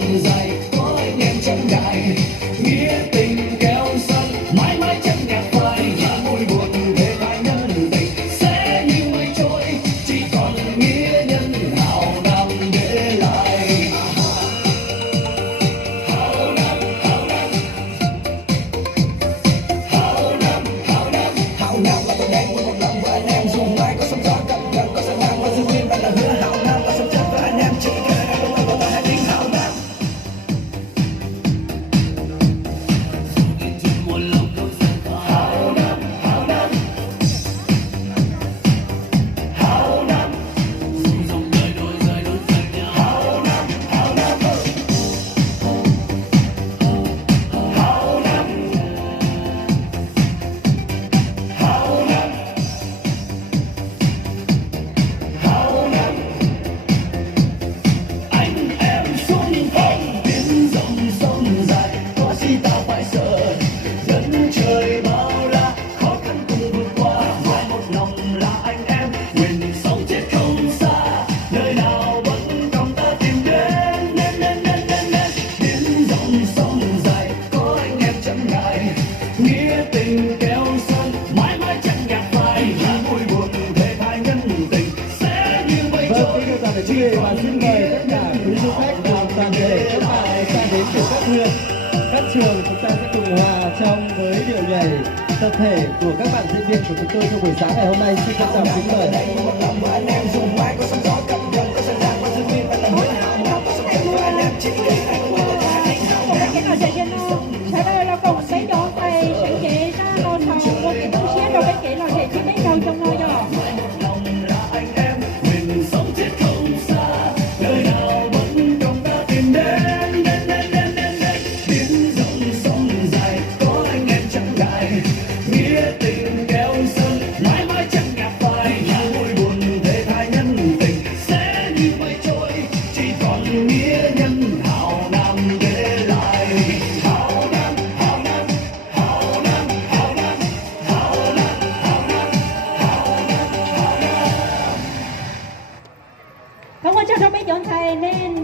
sông dài có anh em chẳng ngại, nghĩa tình keo sơn mãi mãi chẳng nhạt phai, và môi buồn về hai nhân tình sẽ như mây trôi, chỉ còn nghĩa nhân hào nam để lại. Hào nam, hào nam, hào nam, hào nam, hào nam là tôi đang muốn một lòng với anh em, dù mai có sóng gió cập gần có sóng ngang, có dư duyên và là hứa hào nam là sống chết với anh em, chỉ cần anh không có hai tiếng hào nam. Hào nam, hào nam, hào nam, dòng đời đôi rời đôi rời nhau. Hào nam, hào nam, hào nam, hào nam, hào nam. Anh em xuống phong biến dòng sông dài, có gì ta phải sợ, đất trời bao la khó khăn cùng vượt qua, và một lòng là anh em nguyện sống chết không xa, nơi nào vẫn trong ta tìm đến. Biến dòng sông dài có anh em chẳng ngại, nghĩa tình keo sơn mãi mãi chẳng nhạt phai, và vui buồn về hai nhân tình sẽ như mây Vâng, trôi. kính thưa toàn thể quý vị và xin mời tất cả quý du khách cùng toàn thể các bạn sang đến từ các huyện, các trường, chúng ta sẽ cùng hòa trong với điệu nhảy tập thể của các bạn diễn viên của chúng tôi trong buổi sáng ngày hôm nay. Xin trân trọng kính mời. Một lòng với anh em, dù mai có sóng gió cập gần có sóng ngang, có dư duyên và là hứa hào nam có sống chết với anh em, chỉ để anh không có hai tiếng hào nam. Cái nào dạy cho nó sau đây là cùng mấy gió tay sẽ chế ra lo thầu một cái东西rồi cái kỹ là sẽ chỉ mấy đầu trong ngôi cho Một lòng là anh em mình sống chết không xa, nơi nào vẫn trong ta tìm đến. Biến dòng sông dài có anh em chẳng ngại, nghĩa tình keo sơn mãi mãi chẳng nhạt phai, và vui buồn thế thái nhân tình sẽ như mây trôi, chỉ còn nghĩa nhân hào nam để lại. Hào nam, hào nam, hào nam, hào nam, hào nam, hào nam, hào nam, hào nam. không có cho mấy gió tay nên